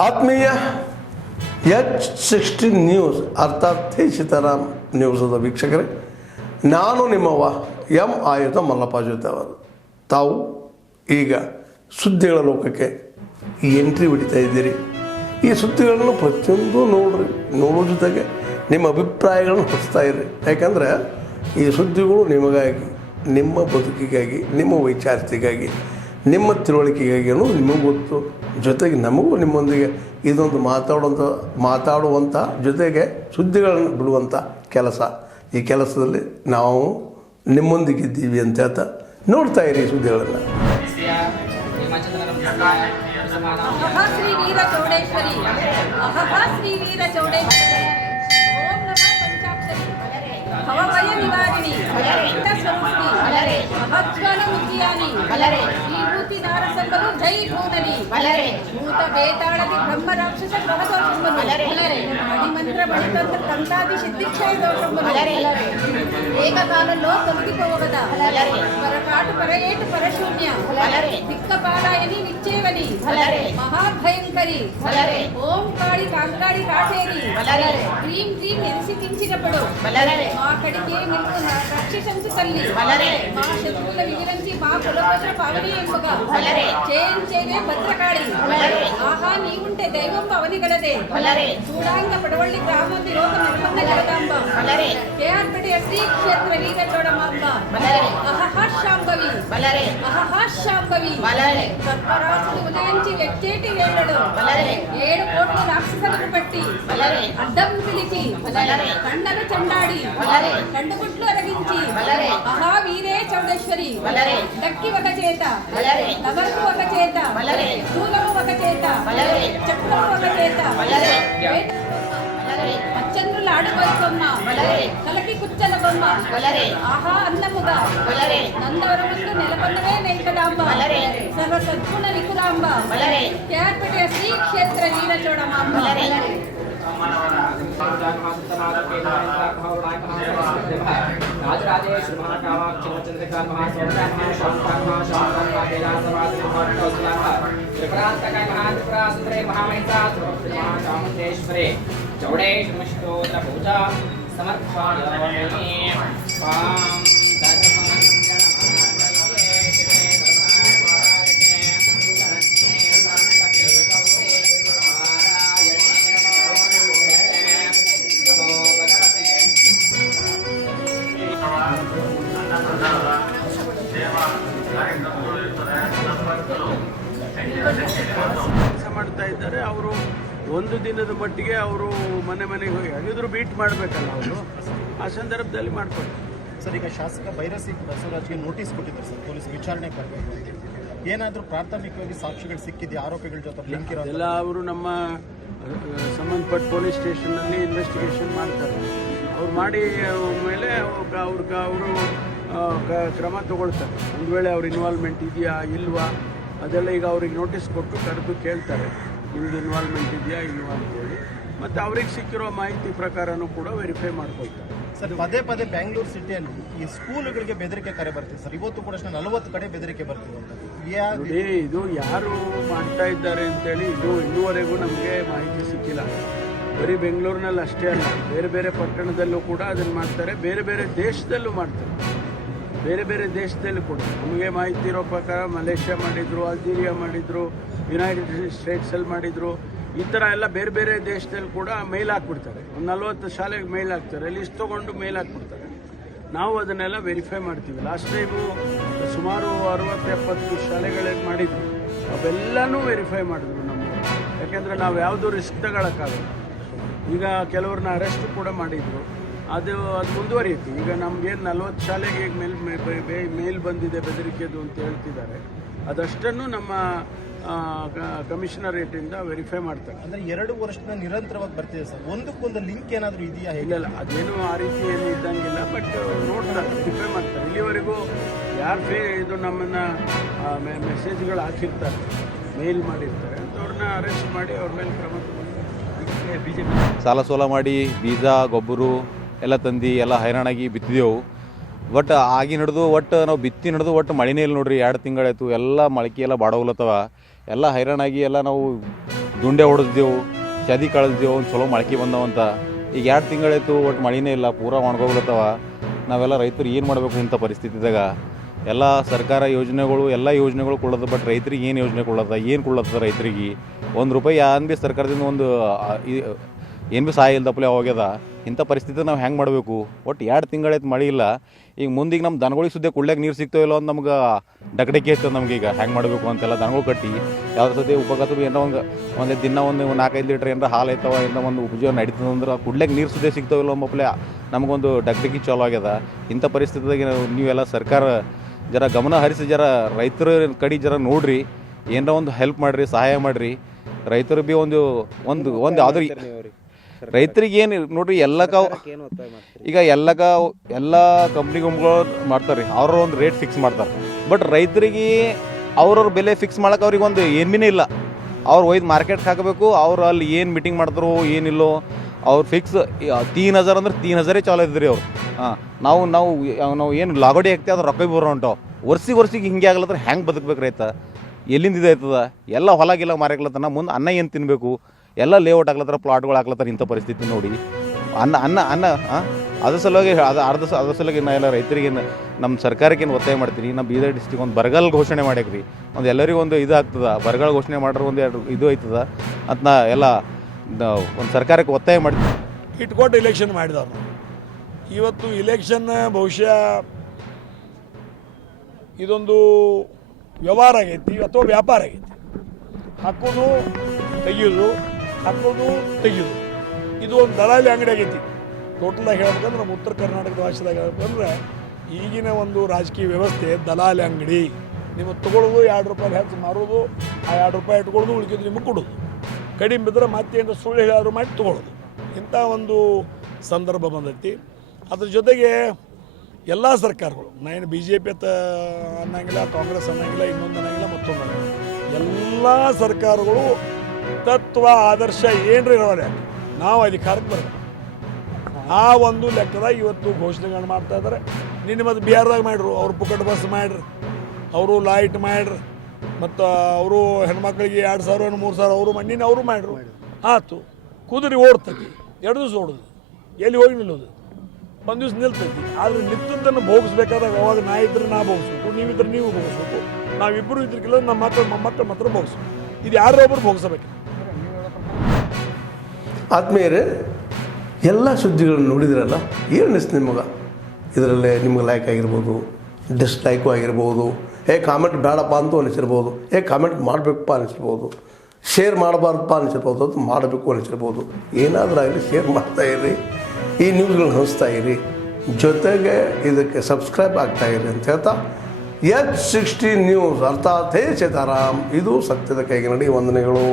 ಆತ್ಮೀಯ H16 news ಅರ್ಥಾತ್ ಸೀತಾರಾಮ್ ನ್ಯೂಸದ ವೀಕ್ಷಕರೇ, ನಾನು ನಿಮ್ಮವ ಎಂ ಆಯುಧ ಮಲ್ಲಪ್ಪ ಜೊತೆ ಅವರು. ತಾವು ಈಗ ಸುದ್ದಿಗಳ ಲೋಕಕ್ಕೆ ಎಂಟ್ರಿ ಹೊಡಿತಾ ಇದ್ದೀರಿ. ಈ ಸುದ್ದಿಗಳನ್ನು ಪ್ರತಿಯೊಂದು ನೋಡೋ ಜೊತೆಗೆ ನಿಮ್ಮ ಅಭಿಪ್ರಾಯಗಳನ್ನು ಹೊಸ್ತಾ ಇರಿ. ಯಾಕಂದರೆ ಈ ಸುದ್ದಿಗಳು ನಿಮಗಾಗಿ, ನಿಮ್ಮ ಬದುಕಿಗಾಗಿ, ನಿಮ್ಮ ವೈಚಾರಿಕೆಗಾಗಿ, ನಿಮ್ಮ ತಿಳುವಳಿಕೆಗಾಗಿ ಅನ್ನೋದು ನಿಮಗೆ ಗೊತ್ತು. ಜೊತೆಗೆ ನಮಗೂ ನಿಮ್ಮೊಂದಿಗೆ ಇದೊಂದು ಮಾತಾಡುವಂಥ ಜೊತೆಗೆ ಸುದ್ದಿಗಳನ್ನು ಬಿಡುವಂಥ ಕೆಲಸ. ಈ ಕೆಲಸದಲ್ಲಿ ನಾವು ನಿಮ್ಮೊಂದಿಗಿದ್ದೀವಿ ಅಂತ ಹೇಳ್ತಾ ನೋಡ್ತಾ ಇರಿ ಸುದ್ದಿಗಳನ್ನು. ಶ್ರೀ ವೀರ ಚೌಡೇಶ್ವರಿ ಶ್ರೀ ವೀರ ಚೌಡೇಶ್ವರಿ ಓಂ ನಮಃ ಪಂಚಾಕ್ಷರಿ ಭವಭಯ ನಿವಾರಿಣಿ ಸ್ವರೂಪಿಣಿ ಮಹಜ್ವಾಲ ಮುದ್ದಿಯಾನಿ ವಿಭೂತಿ ನಾರಸಂಬರು ಜೈ ಭೂನನಿ ಭೂತ ಬೇತಾಳದಿ ಬ್ರಹ್ಮ ರಾಕ್ಷಸ ಗ್ರಹದೋಷಂಬರು మణిమంత్ర మణితంత్ర తంత్రాది సిద్ధిక్షయ దోషంబరు ఏకకాలంలో తొలగిపోవగదా పరకాటు పరయేటు పరశూన్య దిక్కపాలాయని నిచ్చేవని మహాభయంకరి ఓం కాళి కాంకాళి కాటేరి క్రీం క్రీం ఎరిసికించినప్పుడు మా కడికే నిన్ను రక్షించు తల్లి మా శత్రువుల విజిలంచి మా కులభద్ర పవని ఎంపుగా చేయించేవే భద్రకాళి ఆహా నీవుంటే దైవం పవనిగలదే చూడాంగ పడవಳ್ಳಿ గ్రామ విరోధ నిర్బంధ జగదాంబ కేఆర్పేట శ్రీ క్షేత్ర వీర చోడమాంబ అహహ శాంభవి శాంభవి సర్పరాసులు ఉదయించి వెచ్చేటి వేళడు 7 కోట్ల రాక్షసులకు పట్టి అడ్డం పిలిచి కండను చండాడి కండుగుట్లు అరగించి మహావీరే చౌడేశ్వరి దక్కి ఒక చేత నగరకు ఒక చేత శూలము ఒక చేత చక్రము ఒక చేత అచ్చంద్రుల ఆడుకోబొమ్మ కలకి కుచ్చల బొమ్మ ఆహా అన్నముగా నందవరం ముందు నెలకొన్నవే నెంకడాంబ సర్వ సద్గుణ వికురాంబ కేఆర్పేట శ్రీ క్షేత్ర వీర చోడమాంబ రాజరాజేశ్వరి మహాకావాక్షరచంద్రకాల్ మహాసౌందర్య త్రిపురాంతకాయ మహాత్రిపురాసుందరే మహామహిషాసురే మహాచాముండేశ్వరే చౌడేశ్వరమష్టోత్తర పూజా సమర్పయామి. ಕೆಲಸ ಮಾಡ್ತಾ ಇದ್ದಾರೆ. ಅವರು ಒಂದು ದಿನದ ಮಟ್ಟಿಗೆ ಅವರು ಮನೆಗೆ ಹೋಗಿ ಹಾಗಿದ್ರು ಬೀಟ್ ಮಾಡಬೇಕಲ್ಲ, ಅವರು ಆ ಸಂದರ್ಭದಲ್ಲಿ ಮಾಡ್ತಾರೆ. ಸರ್, ಈಗ ಶಾಸಕ ಬೈರಸಿ ಬಸವರಾಜ್ಗೆ ನೋಟಿಸ್ ಕೊಟ್ಟಿದ್ದಾರೆ ಸರ್, ಪೊಲೀಸ್ ವಿಚಾರಣೆ ಮಾಡಬೇಕು ಅಂತ. ಏನಾದರೂ ಪ್ರಾಥಮಿಕವಾಗಿ ಸಾಕ್ಷಿಗಳು ಸಿಕ್ಕಿದೆ ಆರೋಪಿಗಳ ಜೊತೆ ಲಿಂಕ್ ಇರೋ ಎಲ್ಲ ಅವರು ನಮ್ಮ ಸಂಬಂಧಪಟ್ಟ ಪೊಲೀಸ್ ಸ್ಟೇಷನ್ನಲ್ಲಿ ಇನ್ವೆಸ್ಟಿಗೇಷನ್ ಮಾಡ್ತಾರೆ. ಅವ್ರು ಮಾಡಿ ಮೇಲೆ ಅವರು ಕ್ರಮ ತಗೊಳ್ತಾರೆ. ಒಂದು ವೇಳೆ ಅವ್ರ ಇನ್ವಾಲ್ವ್ಮೆಂಟ್ ಇದೆಯಾ ಇಲ್ವಾ ಅದೆಲ್ಲ ಈಗ ಅವ್ರಿಗೆ ನೋಟಿಸ್ ಕೊಟ್ಟು ಕರೆದು ಕೇಳ್ತಾರೆ, ನಿಮ್ದು ಇನ್ವಾಲ್ವ್ಮೆಂಟ್ ಇದೆಯಾ ಇಲ್ವಾ ಅಂತೇಳಿ. ಮತ್ತು ಅವ್ರಿಗೆ ಸಿಕ್ಕಿರೋ ಮಾಹಿತಿ ಪ್ರಕಾರನೂ ಕೂಡ ವೆರಿಫೈ ಮಾಡ್ಕೊಳ್ತಾರೆ. ಸರ್, ಪದೇ ಪದೇ ಬೆಂಗಳೂರು ಸಿಟಿಯಲ್ಲಿ ಈ ಸ್ಕೂಲ್ಗಳಿಗೆ ಬೆದರಿಕೆ ಕರೆ ಬರ್ತೀವಿ ಸರ್. ಇವತ್ತು ಕೂಡ 40 ಕಡೆ ಬೆದರಿಕೆ ಬರ್ತೀವಿ ಅಂತ. ನೋಡಿ, ಇದು ಯಾರು ಮಾಡ್ತಾ ಇದ್ದಾರೆ ಅಂತೇಳಿ ಇನ್ನೂವರೆಗೂ ನಮಗೆ ಮಾಹಿತಿ ಸಿಕ್ಕಿಲ್ಲ. ಬರೀ ಬೆಂಗಳೂರಿನಲ್ಲಿ ಅಷ್ಟೇ ಅಲ್ಲ, ಬೇರೆ ಬೇರೆ ಪಟ್ಟಣದಲ್ಲೂ ಕೂಡ ಅದನ್ನು ಮಾಡ್ತಾರೆ. ಬೇರೆ ಬೇರೆ ದೇಶದಲ್ಲೂ ಮಾಡ್ತಾರೆ. ಬೇರೆ ಬೇರೆ ದೇಶದಲ್ಲೂ ಕೂಡ ನಮಗೆ ಮಾಹಿತಿ ಇರೋ ಪ್ರಕಾರ ಮಲೇಷ್ಯಾ ಮಾಡಿದರು, ಅಲ್ಜೀರಿಯಾ ಮಾಡಿದರು, ಯುನೈಟೆಡ್ ಸ್ಟೇಟ್ಸಲ್ಲಿ ಮಾಡಿದರು. ಈ ಥರ ಎಲ್ಲ ಬೇರೆ ಬೇರೆ ದೇಶದಲ್ಲಿ ಕೂಡ ಮೇಲ್ ಹಾಕ್ಬಿಡ್ತಾರೆ. ಒಂದು 40 ಶಾಲೆಗೆ ಮೇಲ್ ಹಾಕ್ತಾರೆ, ಲಿಸ್ಟ್ ತೊಗೊಂಡು ಮೇಲ್ ಹಾಕ್ಬಿಡ್ತಾರೆ. ನಾವು ಅದನ್ನೆಲ್ಲ ವೆರಿಫೈ ಮಾಡ್ತೀವಿ. ಲಾಸ್ಟ್ ಟೈಮು ಸುಮಾರು 60-70 ಶಾಲೆಗಳಿಗೆ ಮಾಡಿದ್ವಿ. ಅವೆಲ್ಲನೂ ವೆರಿಫೈ ಮಾಡಿದ್ರು ನಮಗೆ. ಯಾಕೆಂದರೆ ನಾವು ಯಾವುದೂ ರಿಸ್ಕ್ ತಗೊಳಕ್ಕಾಗಲ್ಲ. ಈಗ ಕೆಲವ್ರನ್ನ ಅರೆಸ್ಟ್ ಕೂಡ ಮಾಡಿದರು. ಅದು ಮುಂದುವರಿಯುತ್ತೆ. ಈಗ ನಮಗೇನು 40 ಶಾಲೆಗೆ ಈಗ ಮೇಲ್ ಬಂದಿದೆ ಬೆದರಿಕೆದು ಅಂತ ಹೇಳ್ತಿದ್ದಾರೆ. ಅದಷ್ಟನ್ನು ನಮ್ಮ ಕಮಿಷನರೇಟಿಂದ ವೆರಿಫೈ ಮಾಡ್ತಾರೆ. ಅಂದರೆ 2 ವರ್ಷದಿಂದ ನಿರಂತರವಾಗಿ ಬರ್ತಿದೆ ಸರ್. ಒಂದಕ್ಕೊಂದು ಲಿಂಕ್ ಏನಾದರೂ ಇದೆಯಾ? ಇಲ್ಲ, ಅದೇನು ಆ ರೀತಿ ಏನು ಇದ್ದಂಗಿಲ್ಲ. ಬಟ್ ನೋಡ್ತಾರೆ, ವೆರಿಫೈ ಮಾಡ್ತಾರೆ. ಇಲ್ಲಿವರೆಗೂ ಯಾರು ಇದು ನಮ್ಮನ್ನು ಮೆಸೇಜ್ಗಳು ಹಾಕಿರ್ತಾರೆ, ಮೇಲ್ ಮಾಡಿರ್ತಾರೆ ಅಂಥವ್ರನ್ನ ಅರೆಸ್ಟ್ ಮಾಡಿ ಅವ್ರ ಮೇಲೆ ಕ್ರಮ ತಗೊಳ್ತಾರೆ. BJP ಸಾಲ ಸೋಲ ಮಾಡಿ ಬೀಜ ಗೊಬ್ಬರ ಎಲ್ಲ ತಂದು ಎಲ್ಲ ಹೈರಾಣಾಗಿ ಬಿತ್ತಿದೆವು. ಒಟ್ಟು ಆಗಿ ಹಿಡಿದು ನಾವು ಬಿತ್ತಿ ಹಿಡಿದು ಮಳೆನೇ ಇಲ್ಲ ನೋಡ್ರಿ. 2 ತಿಂಗಳಾಯ್ತು. ಎಲ್ಲ ಮೊಳಕೆ ಎಲ್ಲ ಬಾಡೋಗ್ಲತ್ತವ. ಎಲ್ಲ ಹೈರಾಣಾಗಿ ಎಲ್ಲ ನಾವು ದುಂಡೆ ಹೊಡೆದೇವು ಚದಿ ಕಳೆದೇವು ಒಂದು ಚಲೋ ಮೊಳಕೆ ಬಂದವಂತ. ಈಗ 2 ತಿಂಗಳಾಯ್ತು ಒಟ್ಟು ಮಳಿನೇ ಇಲ್ಲ, ಪೂರಾ ಒಣಗೋಗ್ಲತ್ತವ. ನಾವೆಲ್ಲ ರೈತರು ಏನು ಮಾಡಬೇಕು ಇಂಥ ಪರಿಸ್ಥಿತಿದಾಗ? ಎಲ್ಲ ಸರ್ಕಾರ ಯೋಜನೆಗಳು ಎಲ್ಲ ಯೋಜನೆಗಳು ಕೊಡೋದು, ಬಟ್ ರೈತರಿಗೆ ಏನು ಯೋಜನೆ ಕೊಡೋದ, ಏನು ಕೊಡ್ಲತ್ತದ ರೈತರಿಗೆ? ₹1 ಏನು ಭೀ ಸರ್ಕಾರದಿಂದ ಒಂದು ಏನು ಭೀ ಸಹಾಯ ಇಲ್ದಪ್ಪಲೆ ಹೋಗ್ಯದ. ಇಂಥ ಪರಿಸ್ಥಿತಿ ನಾವು ಹೆಂಗೆ ಮಾಡಬೇಕು? ಒಟ್ಟು 2 ತಿಂಗಳಾಯ್ತು ಮಳೆ ಇಲ್ಲ. ಈಗ ಮುಂದಿಗೆ ನಮ್ಮ ದನಗಳಿಗೆ ಸುದ್ದಿ ಕುಡ್ಲಿಕ್ಕೆ ನೀರು ಸಿಗ್ತಾವಿಲ್ಲ ಇಲ್ಲ ಅಂತ ನಮ್ಗೆ ಡಕಡಿಕೆ ಇರ್ತದೆ ನಮ್ಗೆ. ಈಗ ಹೆಂಗೆ ಮಾಡಬೇಕು ಅಂತೆಲ್ಲ ದನಗಳು ಕಟ್ಟಿ ಯಾವ್ದು ಸತಿ ಉಪಕಸಬು ಏನೋ ಒಂದು ದಿನ ಒಂದು 4-5 ಲೀಟ್ರ್ ಏನಾರ ಹಾಲು ಐತವ, ಏನೋ ಒಂದು ಉಪಜೀವನ ನಡೀತದೆ ಅಂದ್ರೆ ಕುಡ್ಲಿಕ್ಕೆ ನೀರು ಸುದ್ದಿ ಸಿಗ್ತಾವಿಲ್ಲ ಅಂಬಪ್ಲೆ ನಮಗೊಂದು ಡಕಡಿಕೆ ಚಾಲು ಆಗ್ಯದ. ಇಂಥ ಪರಿಸ್ಥಿತಿದಾಗ ನೀವೆಲ್ಲ ಸರ್ಕಾರ ಜರ ಗಮನ ಹರಿಸಿ ಜರ ರೈತರ ಕಡೆ ಜರ ನೋಡ್ರಿ, ಏನರ ಒಂದು ಹೆಲ್ಪ್ ಮಾಡಿರಿ, ಸಹಾಯ ಮಾಡಿರಿ. ರೈತರು ಭೀ ಒಂದು ಯಾವ್ದು ರೈತರಿಗೆ ಏನು ನೋಡ್ರಿ, ಈಗ ಎಲ್ಲ ಕಂಪ್ನಿಗಳು ಮಾಡ್ತಾರೆ ರೀ, ಅವ್ರ ಒಂದು ರೇಟ್ ಫಿಕ್ಸ್ ಮಾಡ್ತಾರೆ. ಬಟ್ ರೈತರಿಗೆ ಅವ್ರವ್ರ ಬೆಲೆ ಫಿಕ್ಸ್ ಮಾಡೋಕೆ ಅವ್ರಿಗೆ ಒಂದು ಏನ್ಮೀನೇ ಇಲ್ಲ. ಅವ್ರು ಒಯ್ದು ಮಾರ್ಕೆಟ್ಗೆ ಹಾಕಬೇಕು, ಅವ್ರು ಅಲ್ಲಿ ಏನು ಮೀಟಿಂಗ್ ಮಾಡ್ತಾರೋ ಏನಿಲ್ಲೋ, ಅವ್ರು ಫಿಕ್ಸ್ 3000 ಅಂದ್ರೆ 3000 ಚಾಲು ಇದ್ರಿ ಅವ್ರು. ನಾವು ಏನು ಲಾಗೋಡಿ ಹಾಕ್ತೀವಿ ಅದ್ರ ರೊಕ್ಕ ಬರೋ ಹೊಂಟಾವ. ವರ್ಷಿಗೆ ಹಿಂಗೆ ಆಗ್ಲತ್ರ ಹೆಂಗೆ ಬದುಕ್ಬೇಕು ರೈತ? ಎಲ್ಲಿಂದ ಇದಾಯ್ತದ? ಎಲ್ಲ ಹೊಲಗಿಲ್ಲ ಮಾರ್ಯಾಕ್ಲತ್ತಾನ, ಮುಂದೆ ಅನ್ನ ಏನು ತಿನ್ನಬೇಕು? ಎಲ್ಲ ಲೇಔಟ್ ಆಗ್ಲತ್ತಾರ, ಪ್ಲಾಟ್ಗಳು ಹಾಕ್ಲತ್ತಾರ. ಇಂಥ ಪರಿಸ್ಥಿತಿ ನೋಡಿ ಅನ್ನ ಅದ್ರ ಸಲುವಾಗಿ ಅದ್ರ ಸಲುವಾಗಿ ನಾ ಎಲ್ಲ ರೈತರಿಗೆ ನಮ್ಮ ಸರ್ಕಾರಕ್ಕೆ ಏನು ಒತ್ತಾಯ ಮಾಡ್ತೀನಿ. ನಮ್ಮ ಬೀದರ್ ಡಿಸ್ಟಿಕ್ ಒಂದು ಬರಗಾಲ ಘೋಷಣೆ ಮಾಡ್ಯಾಕ್ರಿ, ಒಂದು ಎಲ್ಲರಿಗೂ ಒಂದು ಇದು ಆಗ್ತದ. ಬರಗಾಲ ಘೋಷಣೆ ಮಾಡ್ರೆ ಒಂದು 2 ಇದು ಆಯ್ತದ ಅಂತ ನಾ ಎಲ್ಲ ಒಂದು ಸರ್ಕಾರಕ್ಕೆ ಒತ್ತಾಯ ಮಾಡ್ತೀನಿ. ಇಟ್ಕೊಟ್ಟು ಇಲೆಕ್ಷನ್ ಮಾಡಿದವ್ರು ಇವತ್ತು ಇಲೆಕ್ಷನ್ ಬಹುಶಃ ಇದೊಂದು ವ್ಯವಹಾರ ಆಗೈತಿ ಅಥವಾ ವ್ಯಾಪಾರ ಆಗೈತಿ. ಹಾಕೋದು ತೆಗಿಯೋದು, ಹಾಕೋದು ತೆಗಿಯೋದು, ಇದು ಒಂದು ದಲಾಲಿ ಅಂಗಡಿ ಆಗೈತಿ. ಟೋಟಲಾಗಿ ಹೇಳ್ಬೇಕಂದ್ರೆ ನಮ್ಮ ಉತ್ತರ ಕರ್ನಾಟಕದ ಭಾಷೆದಾಗ ಹೇಳ್ಬೇಕಂದ್ರೆ ಈಗಿನ ಒಂದು ರಾಜಕೀಯ ವ್ಯವಸ್ಥೆ ದಲಾಲಿ ಅಂಗಡಿ. ನಿಮಗೆ ತೊಗೊಳ್ಳೋದು ₹2 ಹೆಚ್ಚು ಮಾರೋದು, ಆ ₹2 ಇಟ್ಕೊಳ್ಳೋದು, ಉಳಿಕಿದ್ದು ನಿಮಗೆ ಕೊಡೋದು. ಕಡಿಮೆ ಬಿದ್ದರೆ ಮತ್ತೇನು ಸುಳ್ಳು ಹೇಳೋರು ಮಾಡಿ ತೊಗೊಳ್ಳೋದು. ಇಂಥ ಒಂದು ಸಂದರ್ಭ ಬಂದೈತಿ. ಅದ್ರ ಜೊತೆಗೆ ಎಲ್ಲ ಸರ್ಕಾರಗಳು, ನಾನು BJP ಅನ್ನಂಗಿಲ್ಲ, ಕಾಂಗ್ರೆಸ್ ಅನ್ನಂಗಿಲ್ಲ, ಇನ್ನೊಂದು ಅನ್ನಂಗಿಲ್ಲ, ಮತ್ತೊಂದು ಅನ್ನಂಗಿಲ್ಲ, ಎಲ್ಲ ಸರ್ಕಾರಗಳು ತತ್ವ ಆದರ್ಶ ಏನ್ರಿ ಇರೋರೆ ನಾವು ಅಧಿಕಾರಕ್ಕೆ ಬರಬೇಕು. ಆ ಒಂದು ಲೆಕ್ಕದಾಗ ಇವತ್ತು ಘೋಷಣೆಗಳು ಮಾಡ್ತಾ ಇದ್ದಾರೆ. ನಿನ್ನೆ ಮತ್ತು ಬಿಹಾರದಾಗ ಮಾಡ್ರು, ಅವ್ರು ಪುಕ್ಕಟ್ ಬಸ್ ಮಾಡ್ರಿ, ಅವರು ಲೈಟ್ ಮಾಡ್ರಿ, ಮತ್ತು ಅವರು ಹೆಣ್ಮಕ್ಳಿಗೆ 2000 3000 ಅವರು ನಿನ್ನೆ ಅವರು ಮಾಡ್ರು. ಆಯ್ತು, ಕುದುರೆ ಓಡ್ತೈತಿ, 2 ದಿವಸ ಓಡೋದು, ಎಲ್ಲಿ ಹೋಗಿ ನಿಲ್ಲೋದು, 1 ದಿವಸ ನಿಲ್ತೈತಿ. ಆದರೆ ನಿಂತದ್ದನ್ನು ಭೋಗಿಸ್ಬೇಕಾದಾಗ ಅವಾಗ ನಾ ಇದ್ರೆ ನಾ ಭೋಗಿಸ್ಬೇಕು, ನೀವಿದ್ರೆ ನೀವು ಭೋಗಿಸ್ಬೇಕು, ನಾವಿಬ್ಬರು ಇದ್ರಿಗಿಲ್ಲ ನಮ್ಮ ಮಕ್ಕಳು ಮೊಮ್ಮಕ್ಕಳು ಮಾತ್ರ ಭೋಗಿಸ್ಬೇಕು. ಇದು ಯಾರೊಬ್ಬರು ಭೋಗಿಸಬೇಕು. ಆದ್ಮೇಲೆ ಎಲ್ಲ ಸುದ್ದಿಗಳನ್ನು ನೋಡಿದ್ರಲ್ಲ, ಏನು ಅನಿಸ್ತು ನಿಮಗೆ? ಇದರಲ್ಲೇ ನಿಮ್ಗೆ ಲೈಕ್ ಆಗಿರ್ಬೋದು, ಡಿಸ್ಲೈಕು ಆಗಿರ್ಬೋದು, ಕಾಮೆಂಟ್ ಬೇಡಪ್ಪ ಅಂತೂ ಅನಿಸಿರ್ಬೋದು, ಕಾಮೆಂಟ್ ಮಾಡಬೇಕಪ್ಪ ಅನಿಸಿರ್ಬೋದು, ಶೇರ್ ಮಾಡಬಾರ್ದಪ್ಪ ಅನಿಸಿರ್ಬೋದು, ಅದು ಮಾಡಬೇಕು ಅನಿಸಿರ್ಬೋದು. ಏನಾದರೂ ಆಗಲಿ ಶೇರ್ ಮಾಡ್ತಾಯಿರಿ, ಈ ನ್ಯೂಸ್ಗಳನ್ನ ಹಂಚ್ತಾ ಇರಿ, ಜೊತೆಗೆ ಇದಕ್ಕೆ ಸಬ್ಸ್ಕ್ರೈಬ್ ಆಗ್ತಾಯಿರಿ ಅಂತ ಹೇಳ್ತಾ H16 ನ್ಯೂಸ್ ಅರ್ಥಾತ್ ಹೇ ಸೀತಾರಾಮ್, ಇದು ಸತ್ಯದ ಕೈಗೆ ನಡಿ. ವಂದನೆಗಳು.